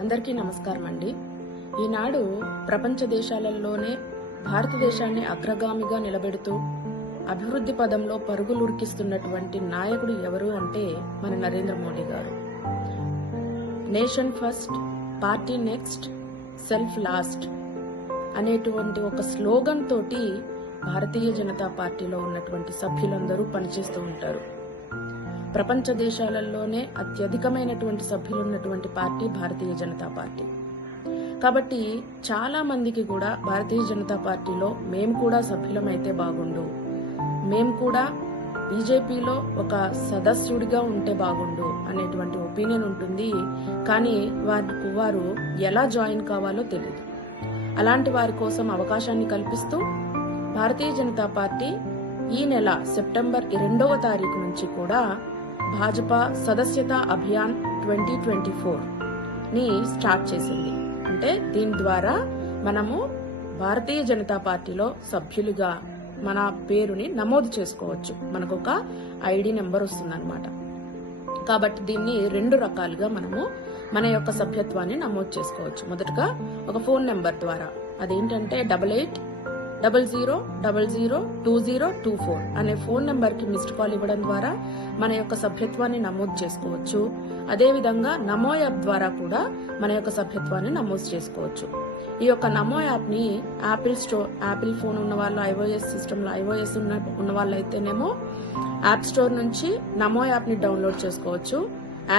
అందరికీ నమస్కారం అండి. ఈనాడు ప్రపంచ దేశాలలోనే భారతదేశాన్ని అగ్రగామిగా నిలబెడుతూ అభివృద్ధి పదంలో పరుగులురికిస్తున్నటువంటి నాయకుడు ఎవరు అంటే మన నరేంద్ర మోడీ గారు. Nation first, party next, self last అనేటువంటి ఒక స్లోగన్ తోటి భారతీయ జనతా పార్టీలో ఉన్నటువంటి సభ్యులందరూ పనిచేస్తూ ఉంటారు. ప్రపంచ దేశాలలోనే అత్యధికమైనటువంటి సభ్యులున్నటువంటి పార్టీ భారతీయ జనతా పార్టీ. కాబట్టి చాలా మందికి కూడా భారతీయ జనతా పార్టీలో మేము కూడా సభ్యులమైతే బాగుండు, మేము కూడా బీజేపీలో ఒక సదస్యుడిగా ఉంటే బాగుండు అనేటువంటి ఒపీనియన్ ఉంటుంది. కానీ వారు ఎలా జాయిన్ కావాలో తెలియదు. అలాంటి వారి కోసం అవకాశాన్ని కల్పిస్తూ భారతీయ జనతా పార్టీ ఈ నెల సెప్టెంబర్ 2వ తారీఖు నుంచి కూడా భాజపా సదస్యత అభియాన్ 2024 ని స్టార్ట్ చేసింది. అంటే దీని ద్వారా మనము భారతీయ జనతా పార్టీలో సభ్యులుగా మన పేరుని నమోదు చేసుకోవచ్చు. మనకు ఒక ఐడి నెంబర్ వస్తుందన్నమాట. కాబట్టి దీన్ని 2 రకాలుగా మనము మన యొక్క సభ్యత్వాన్ని నమోదు చేసుకోవచ్చు. మొదటగా ఒక ఫోన్ నెంబర్ ద్వారా, అదేంటంటే 8800002024 అనే ఫోన్ నెంబర్ కి మిస్డ్ కాల్ ఇవ్వడం ద్వారా మన యొక్క సభ్యత్వాన్ని నమోదు చేసుకోవచ్చు. అదేవిధంగా నమో యాప్ ద్వారా కూడా మన యొక్క సభ్యత్వాన్ని నమోదు చేసుకోవచ్చు. ఈ యొక్క నమో యాప్ ని యాపిల్ ఫోన్ ఉన్న వాళ్ళు, ఐఓఎస్ సిస్టమ్ లో ఐఓఎస్ ఉన్న వాళ్ళు అయితేనేమో యాప్ స్టోర్ నుంచి నమో యాప్ ని డౌన్లోడ్ చేసుకోవచ్చు.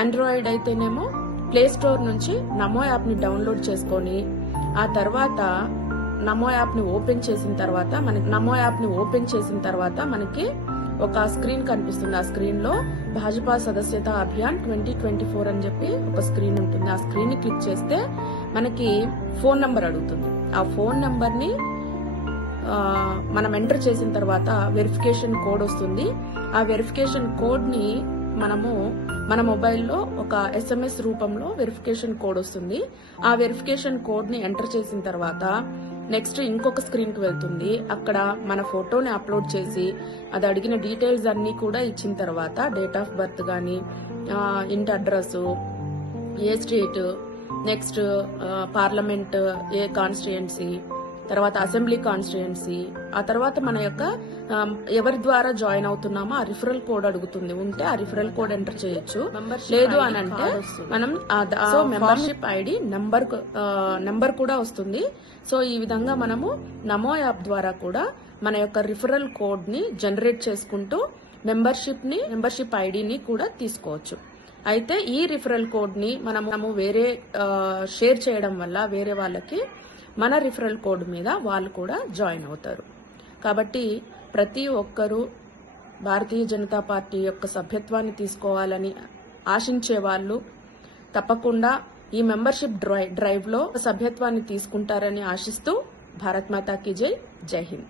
ఆండ్రాయిడ్ అయితేనేమో ప్లే స్టోర్ నుంచి నమో యాప్ ని డౌన్లోడ్ చేసుకొని ఆ తర్వాత నమో యాప్ ని ఓపెన్ చేసిన తర్వాత మనకి ఒక స్క్రీన్ కనిపిస్తుంది. ఆ స్క్రీన్ లో భాజపా సదస్యత అభియాన్ 2024 అని చెప్పి ఒక స్క్రీన్ ఉంటుంది. ఆ స్క్రీన్ ని క్లిక్ చేస్తే మనకి ఫోన్ నంబర్ అడుగుతుంది. ఆ ఫోన్ నంబర్ ని మనం ఎంటర్ చేసిన తర్వాత వెరిఫికేషన్ కోడ్ వస్తుంది. ఆ వెరిఫికేషన్ కోడ్ ని మనము మన మొబైల్లో ఒక SMS రూపంలో వెరిఫికేషన్ కోడ్ వస్తుంది. ఆ వెరిఫికేషన్ కోడ్ ని ఎంటర్ చేసిన తర్వాత నెక్స్ట్ ఇంకొక స్క్రీన్ కి వెళ్తుంది. అక్కడ మన ఫోటోని అప్లోడ్ చేసి అది అడిగిన డీటెయిల్స్ అన్ని కూడా ఇచ్చిన తర్వాత డేట్ ఆఫ్ బర్త్ గానీ, ఇంటి అడ్రస్, ఏ స్టేట్, నెక్స్ట్ పార్లమెంట్ ఏ కాన్స్టిట్యుయెన్సీ, తర్వాత అసెంబ్లీ కాన్స్టిట్యుయెన్సీ, ఆ తర్వాత మన యొక్క ఎవరి ద్వారా జాయిన్ అవుతున్నామో ఆ రిఫరల్ కోడ్ అడుగుతుంది. ఉంటే ఆ రిఫరల్ కోడ్ ఎంటర్ చేయొచ్చు. లేదు అని అంటే మనం మెంబర్షిప్ ఐడి నంబర్ కూడా వస్తుంది. సో ఈ విధంగా మనము నమో యాప్ ద్వారా కూడా మన యొక్క రిఫరల్ కోడ్ ని జనరేట్ చేసుకుంటూ మెంబర్షిప్ ఐడిని కూడా తీసుకోవచ్చు. అయితే ఈ రిఫరల్ కోడ్ ని మనము వేరే షేర్ చేయడం వల్ల వేరే వాళ్ళకి మన రిఫరల్ కోడ్ మీద వాళ్ళు కూడా జాయిన్ అవుతారు. కాబట్టి ప్రతి ఒక్కరూ భారతీయ జనతా పార్టీ యొక్క సభ్యత్వాన్ని తీసుకోవాలని ఆశించే వాళ్ళు తప్పకుండా ఈ మెంబర్షిప్ డ్రైవ్ లో సభ్యత్వాన్ని తీసుకుంటారని ఆశిస్తూ భారత్ మాతా కీ జై. జై హింద్.